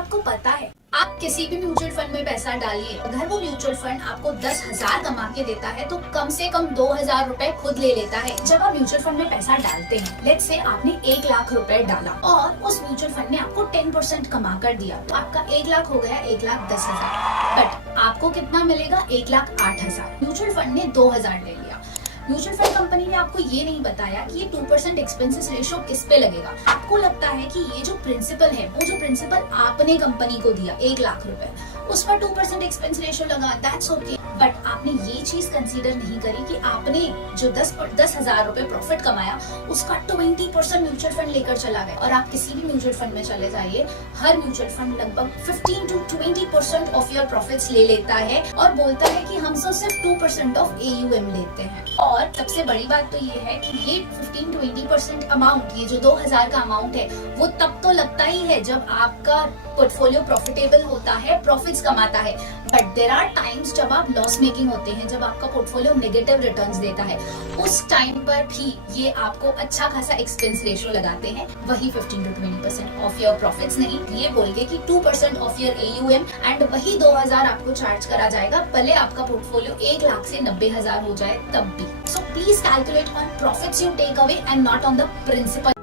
आपको पता है आप किसी भी म्यूचुअल फंड में पैसा डालिए, अगर वो म्यूचुअल फंड आपको 10,000 कमा के देता है तो कम से कम 2,000 रुपए खुद ले लेता है। जब आप म्यूचुअल फंड में पैसा डालते हैं, लेट्स से आपने 1 लाख रुपए डाला और उस म्यूचुअल फंड ने आपको 10% कमा कर दिया, तो आपका 1 लाख हो गया 1,10,000। बट आपको कितना मिलेगा? 1,08,000। म्यूचुअल फंड ने 2,000 ले लिया। म्यूचुअल फंड कंपनी ने आपको ये नहीं बताया कि ये 2% एक्सपेंसेस रेशो किस पे लगेगा। आपको लगता है कि ये जो प्रिंसिपल है, वो जो प्रिंसिपल आपने कंपनी को दिया 1 लाख रुपए, उस पर 2% एक्सपेंस रेशो लगा, दैट्स ओके। बट आपने ये चीज कंसीडर नहीं करी कि आपने जो 10,000 रुपए प्रॉफिट कमाया, उसका 20% म्यूचुअल फंड लेकर चला गया। और आप किसी भी म्यूचुअल फंड में चले जाइए, हर म्यूचुअल फंड लगभग 15 to 20% ऑफ योर प्रॉफिट्स ले लेता है और बोलता है कि हम सिर्फ 2% ऑफ AUM लेते हैं। और सबसे बड़ी बात तो ये है कि ये 15-20% अमाउंट, ये जो 2,000 का अमाउंट है, वो तब तो लगता ही है जब आपका पोर्टफोलियो प्रॉफिटेबल होता है, प्रॉफिट्स कमाता है। बट देयर आर टाइम्स जब आप लॉस मेकिंग होते हैं, जब आपका पोर्टफोलियो नेगेटिव रिटर्न्स देता है, उस टाइम पर भी ये आपको अच्छा खासा एक्सपेंस रेशियो लगाते हैं, वही 15 to 20% ऑफ योर प्रॉफिट्स नहीं, ये बोल के कि 2% ऑफ योर AUM, एंड वही 2,000 आपको चार्ज करा जाएगा, भले आपका पोर्टफोलियो 1 लाख से 90,000 हो जाए तब भी। So please calculate on profits you take away and not on the principal.